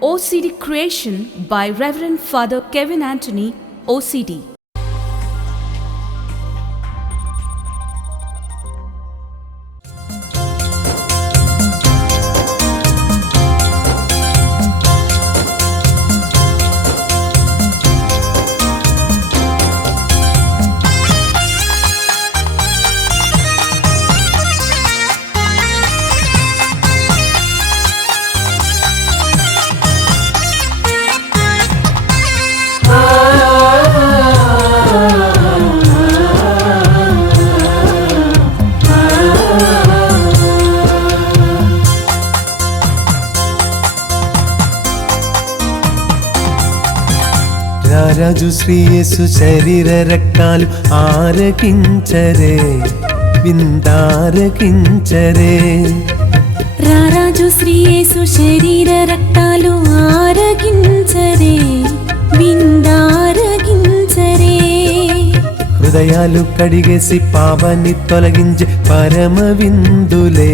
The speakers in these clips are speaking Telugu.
OCD creation by Reverend Father Kevin Anthony, OCD. రారాజు శ్రీ యేసు శరీర రక్తాలు ఆరగించరే, విందారగించరే. రారాజు శ్రీ యేసు శరీర రక్తాలు ఆరగించరే, విందారగించరే. హృదయాలు కడిగేసి పాపాన్ని తొలగించే పరమ విందులే,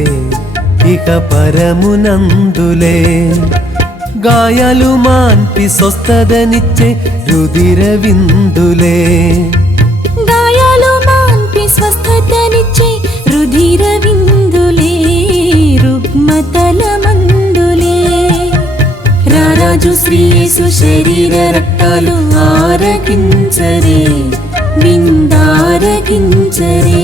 ఇక పరమునందులే. గాయాలు మాన్పి స్వస్థతనిచ్చే రుధిర విందులే, గాయాలు మాన్పి స్వస్థతనిచ్చే రుధిర విందులే, రుగ్మతల మందులే. రారాజు శ్రీ యేసు శరీర రక్తాలు ఆరగించరే, విందారగించరే.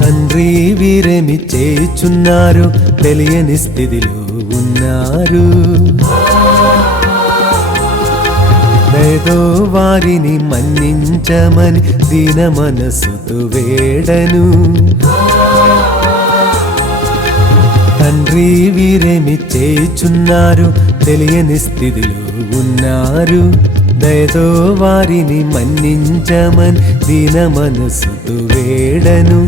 తండ్రి వీరేమి చేయుచున్నారు, తెలియని స్థితిలో ఉన్నారు. ఏదో వారిని మన్నించమని దీన మనసుతో వేడను. తండ్రి వీరేమి చేయుచున్నారు, తెలియని స్థితిలో ఉన్నారు. దయతో వారిని మన్నించమని దీన మనసుతో వేడను.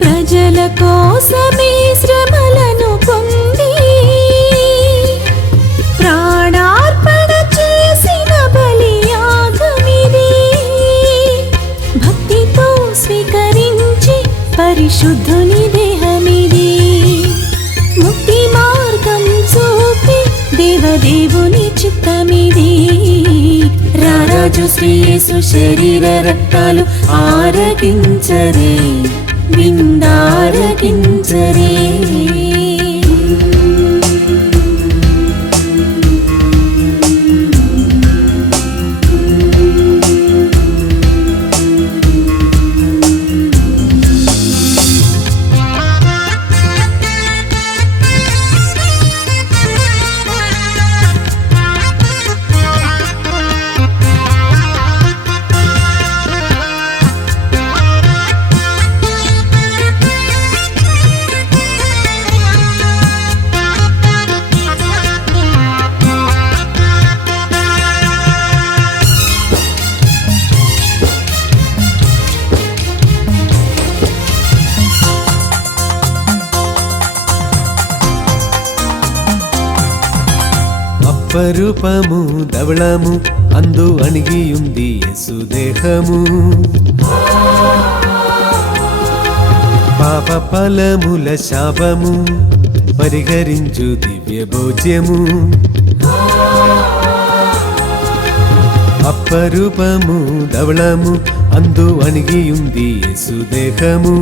ప్రజల కోసమే శ్రమలను పొంది ప్రాణార్పణ చేసిన బలియాగమిది. భక్తితో స్వీకరించి పరిశుద్ధుని దేహమిది. ముక్తి మార్గం చూపి దేవదేవుని చిత్తమిది. రారాజు శ్రీ యేసు శరీర రక్తాలు ఆరగించరే, విందారగించరే. అపరూపము ధవళము అందు అణిగియుంది యేసు దేహము. పాప ఫలముల శాపము పరిహరించు దివ్య భోజ్యము. అపరూపము ధవళము అందు అణిగియుంది యేసు దేహము.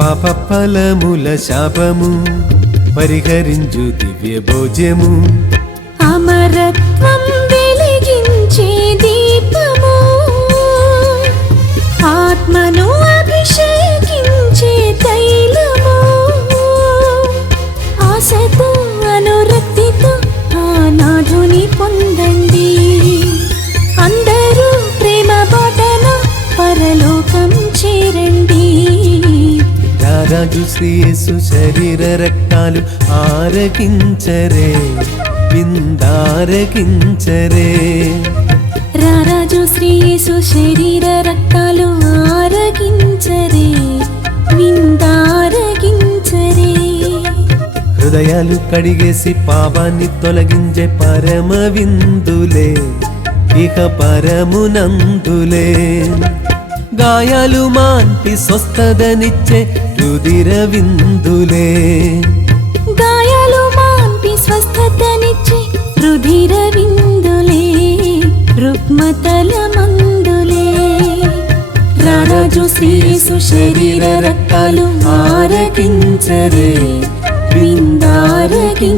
పాప ఫలముల శాపము పరిహరించు దివ్య భోజ్యము. అమరత్వం వెలిగించే దీపము, ఆత్మను అభిషేకించే తైలము. ఆశతో అనురక్తితో ఆ నాథుని పొందండి. అందరూ ప్రేమ బాటన పరలోకం చేరండి. రారాజు శ్రీ యేసు శరీర రక్తాలు ఆరగించరే, విందారగించరే. రారాజు శ్రీ యేసు శరీర రక్తాలు ఆరగించరే, విందారగించరే. హృదయాలు కడిగేసి పాపాన్ని తొలగించే పరమ విందులే, ఇహ పరమునందులే. గాయాలు మాన్పి స్వస్థతనిచ్చే రుధిర విందులే, గాయాలు మాన్పి స్వస్థతనిచ్చే రుధిర విందులే, రుగ్మతల మందులే. రారాజు శ్రీ యేసు శరీర రక్తాలు ఆరగించరే, విందారగించరే.